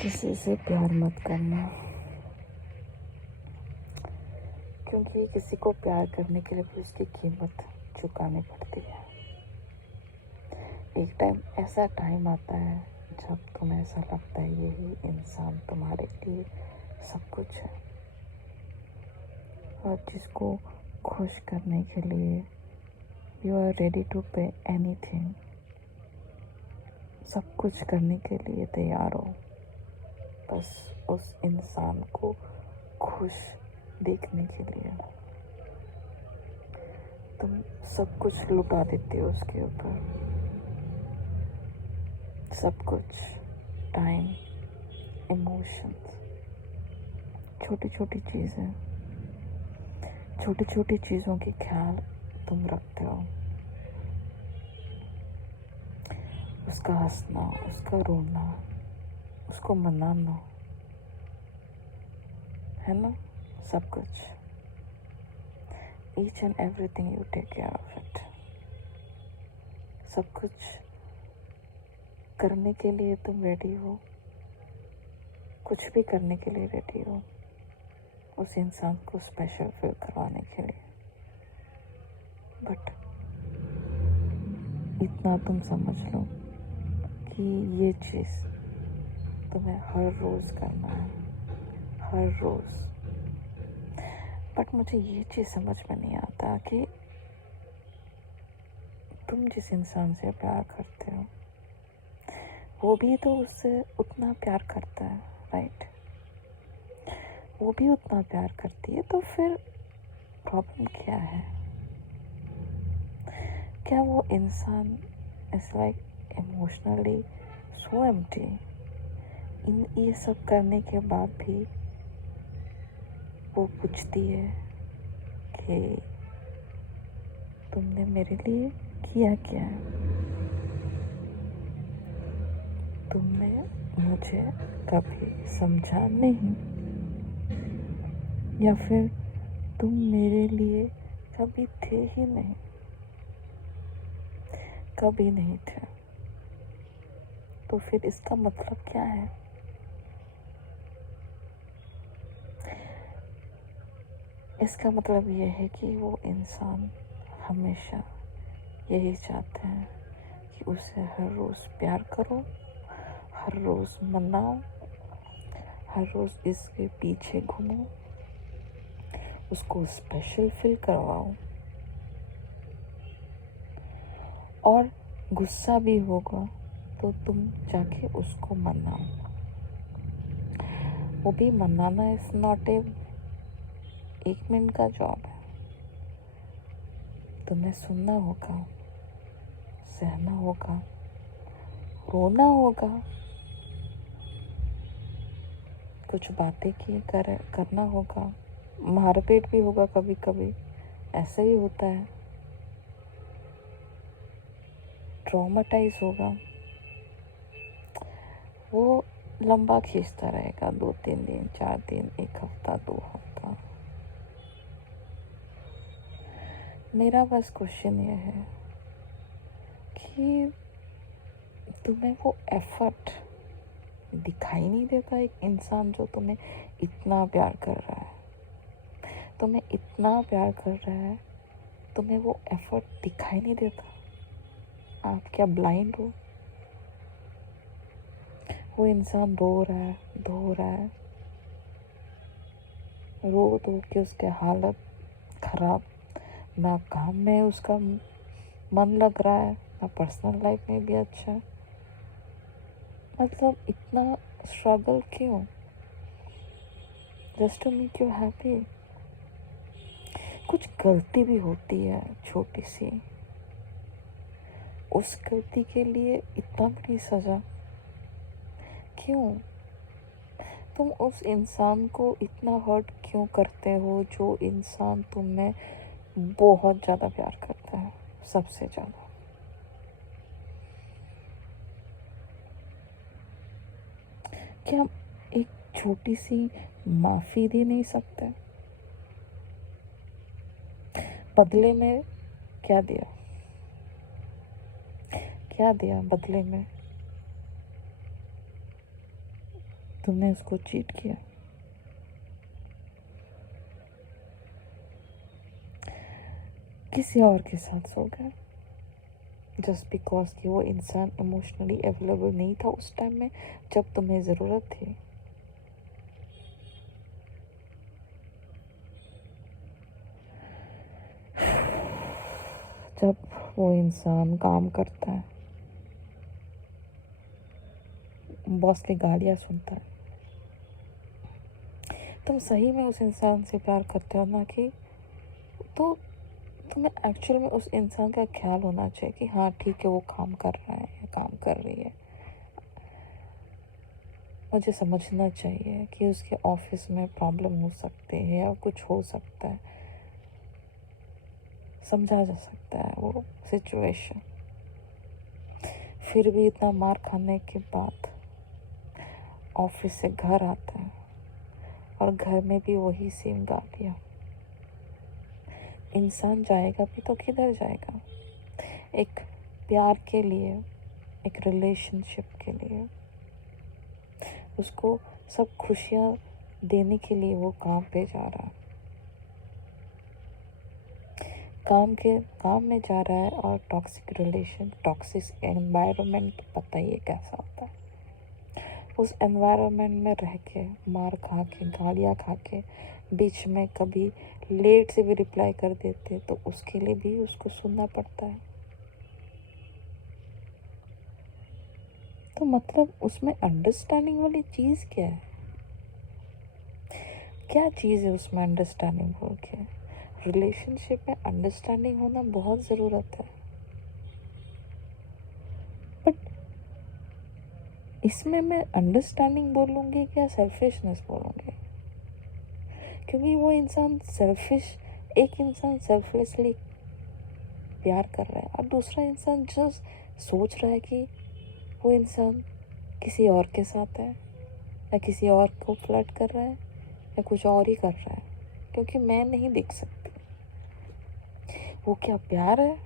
किसी से प्यार मत करना, क्योंकि किसी को प्यार करने के लिए भी उसकी कीमत चुकानी पड़ती है। एक टाइम ऐसा टाइम आता है जब तुम्हें ऐसा लगता है यही इंसान तुम्हारे लिए सब कुछ है, और जिसको खुश करने के लिए you are ready to pay anything, सब कुछ करने के लिए तैयार हो, बस उस इंसान को खुश देखने के लिए तुम सब कुछ लुटा देते हो उसके ऊपर। सब कुछ, टाइम, इमोशंस, छोटी छोटी चीज़ें, छोटी छोटी चीज़ों की ख्याल तुम रखते हो। उसका हंसना, उसका रोना, उसको मनाना, है ना, सब कुछ। Each and everything you take care of it. सब कुछ करने के लिए तुम रेडी हो, कुछ भी करने के लिए रेडी हो उस इंसान को स्पेशल फील करवाने के लिए। बट इतना तुम समझ लो कि ये चीज़ तुम्हें हर रोज़ करना है, हर रोज़। बट मुझे ये चीज़ समझ में नहीं आता कि तुम जिस इंसान से प्यार करते हो वो भी तो उससे उतना प्यार करता है, राइट? वो भी उतना प्यार करती है, तो फिर प्रॉब्लम क्या है? क्या वो इंसान is like emotionally so empty? इन ये सब करने के बाद भी वो पूछती है कि तुमने मेरे लिए किया क्या? तुमने मुझे कभी समझा नहीं, या फिर तुम मेरे लिए कभी थे ही नहीं, कभी नहीं थे। तो फिर इसका मतलब क्या है? इसका मतलब ये है कि वो इंसान हमेशा यही चाहते हैं कि उसे हर रोज़ प्यार करो, हर रोज़ मनाओ, हर रोज़ इसके पीछे घूमो, उसको स्पेशल फील करवाओ, और गुस्सा भी होगा तो तुम जाके उसको मनाओ। वो भी मनाना इज नॉट एक मिनट का जॉब है। तुम्हें सुनना होगा, सहना होगा, रोना होगा, कुछ बातें करना होगा, मारपीट भी होगा, कभी कभी ऐसा ही होता है, ट्रॉमाटाइज होगा। वो लंबा खींचता रहेगा, 2-3 दिन, 4 दिन, 1 हफ्ता, 2 हफ्ता। मेरा बस क्वेश्चन ये है कि तुम्हें वो एफर्ट दिखाई नहीं देता? एक इंसान जो तुम्हें इतना प्यार कर रहा है, तुम्हें इतना प्यार कर रहा है, तुम्हें वो एफर्ट दिखाई नहीं देता? आप क्या ब्लाइंड हो? वो इंसान रो रहा है, धो रहा है, रो धो के उसके हालत खराब, ना काम में उसका मन लग रहा है, ना पर्सनल लाइफ में भी अच्छा। मतलब इतना स्ट्रगल क्यों? Just to make you happy. कुछ गलती भी होती है छोटी सी, उस गलती के लिए इतना बड़ी सजा क्यों? तुम उस इंसान को इतना हर्ट क्यों करते हो जो इंसान तुम्हें बहुत ज़्यादा प्यार करता है, सबसे ज़्यादा? क्या एक छोटी सी माफ़ी दे नहीं सकते? बदले में क्या दिया? क्या दिया बदले में? तुमने उसको चीट किया। किसी और के साथ सो गए जस्ट बिकॉज कि वो इंसान इमोशनली अवेलेबल नहीं था उस टाइम में जब तुम्हें ज़रूरत थी। जब वो इंसान काम करता है, बॉस की गालियाँ सुनता है, तुम सही में उस इंसान से प्यार करते हो ना, कि तो तुम्हें एक्चुअल में उस इंसान का ख्याल होना चाहिए कि हाँ ठीक है, वो काम कर रहा है या काम कर रही है। मुझे समझना चाहिए कि उसके ऑफिस में प्रॉब्लम हो सकती है या कुछ हो सकता है, समझा जा सकता है वो सिचुएशन। फिर भी इतना मार खाने के बाद ऑफिस से घर आता है और घर में भी वही सेम गालियाँ। इंसान जाएगा भी तो किधर जाएगा? एक प्यार के लिए, एक रिलेशनशिप के लिए, उसको सब खुशियाँ देने के लिए वो काम पे जा रहा है, काम में जा रहा है। और टॉक्सिक रिलेशन, टॉक्सिक एनवायरनमेंट, पता ही है कैसा होता है। उस एनवायरनमेंट में रह के, मार खा के, गालियाँ खा के, बीच में कभी लेट से भी रिप्लाई कर देते तो उसके लिए भी उसको सुनना पड़ता है। तो मतलब उसमें अंडरस्टैंडिंग वाली चीज़ क्या है? क्या चीज़ है उसमें अंडरस्टैंडिंग हो के? रिलेशनशिप में अंडरस्टैंडिंग होना बहुत ज़रूरत है, बट इसमें मैं अंडरस्टैंडिंग बोलूँगी क्या सेल्फिशनेस बोलूँगी? क्योंकि वो इंसान एक इंसान सेल्फलेसली प्यार कर रहा है और दूसरा इंसान जस्ट सोच रहा है कि वो इंसान किसी और के साथ है या किसी और को फ्लर्ट कर रहा है या कुछ और ही कर रहा है, क्योंकि मैं नहीं देख सकती। वो क्या प्यार है?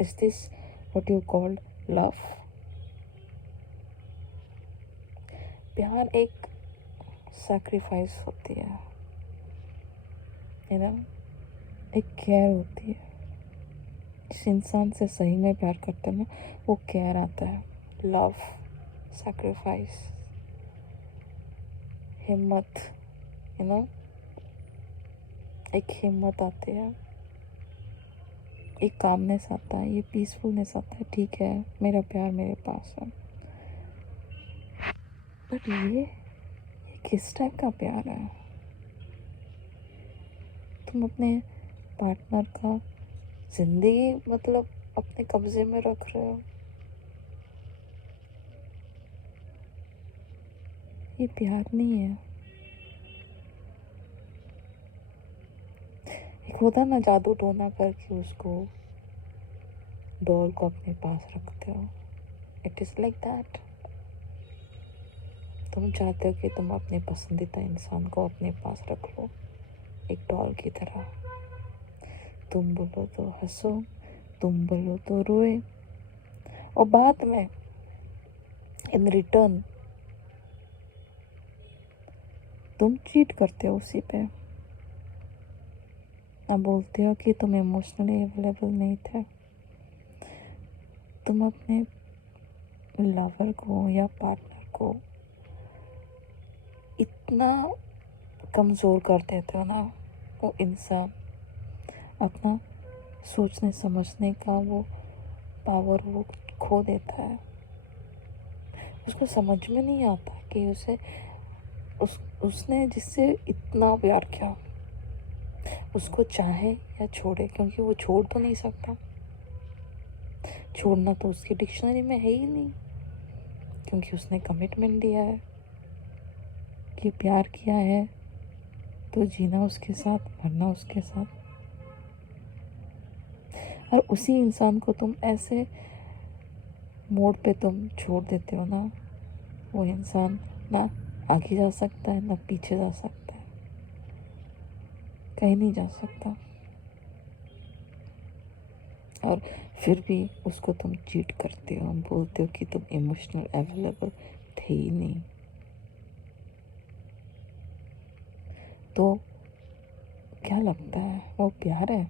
Is this what you called love? प्यार एक सैक्रिफाइस होती है ना, एक केयर होती है। जिस इंसान से सही में प्यार करते हैं ना, वो केयर आता है, लव, सैक्रिफाइस, हिम्मत, यू नो, एक हिम्मत आती है, एक कामनेस आता है, ये पीसफुलनेस आता है। ठीक है, मेरा प्यार मेरे पास है। बट ये किस टाइप का प्यार है? तुम अपने पार्टनर का जिंदगी मतलब अपने कब्जे में रख रहे हो, ये प्यार नहीं है। एक होता ना जादू टोना करके उसको, डॉल को अपने पास रखते हो। It is like that. तुम चाहते हो कि तुम अपने पसंदीदा इंसान को अपने पास रख लो, एक डॉल की तरह। तुम बोलो तो हंसो, तुम बोलो तो रोए, और बाद में इन रिटर्न तुम चीट करते हो उसी पे। अब बोलते हो कि तुम इमोशनली अवेलेबल नहीं थे, तुम अपने लवर को या पार्टनर को इतना कमज़ोर कर देते हो ना, वो इंसान अपना सोचने समझने का वो पावर वो खो देता है। उसको समझ में नहीं आता कि उसने जिससे इतना प्यार किया, उसको चाहे या छोड़े, क्योंकि वो छोड़ तो नहीं सकता। छोड़ना तो उसकी डिक्शनरी में है ही नहीं, क्योंकि उसने कमिटमेंट दिया है कि प्यार किया है तो जीना उसके साथ, मरना उसके साथ। और उसी इंसान को तुम ऐसे मोड़ पे तुम छोड़ देते हो ना, वो इंसान ना आगे जा सकता है ना पीछे जा सकता है, कहीं नहीं जा सकता। और फिर भी उसको तुम चीट करते हो, बोलते हो कि तुम इमोशनल अवेलेबल थे ही नहीं। तो क्या लगता है वो प्यार है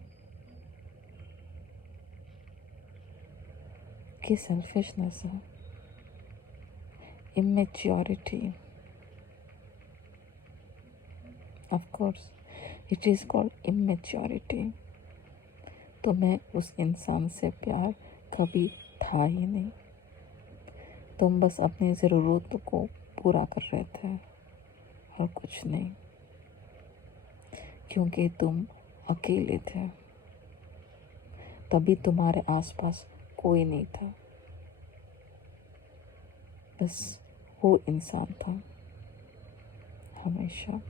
कि सेल्फिशनेस है, immaturity? Of course it is called immaturity. तो मैं उस इंसान से प्यार कभी था ही नहीं। तुम बस अपनी ज़रूरतों को पूरा कर रहे थे और कुछ नहीं, क्योंकि तुम अकेले थे, तभी तुम्हारे आसपास कोई नहीं था, बस वो इंसान था हमेशा।